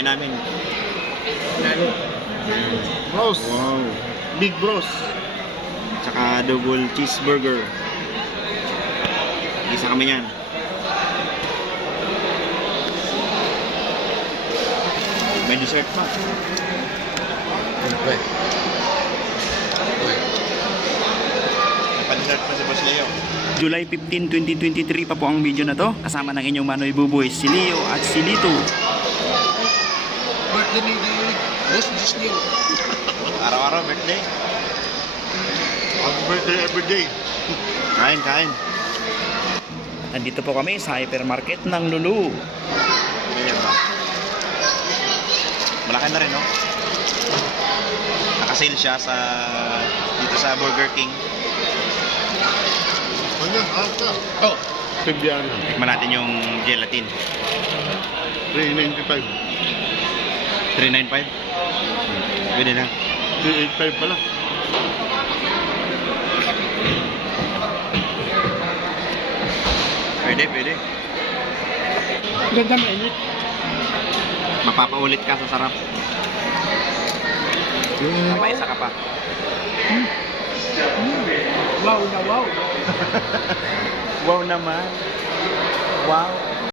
Kinain namin. Bros. Wow. Big bros. Tsaka double cheeseburger. Isa kami yan. May dessert pa. Siyempre. May pa-dessert pa si Boss Leo. July 15, 2023 pa po ang video na to. Kasama ng inyong Manoy Buboy, si Leo at si Lito. Birthday ni Boss Leo. Araw-araw birthday. Happy birthday every day. Kain, kain. Nandito po kami sa hypermarket ng Lulu. Ganyan ba? Malaki na rin, no? Nakasale siya dito sa Burger King. Ano? Alta. Oh! Tibiano. Tikman natin yung gelatin. 395. 395. Pwede na. 385 pala. Pwede, pwede. Ganda na init. Mapapaulit ka sa sarap. Papaisa ka pa. Wow na wow. Wow naman. Wow.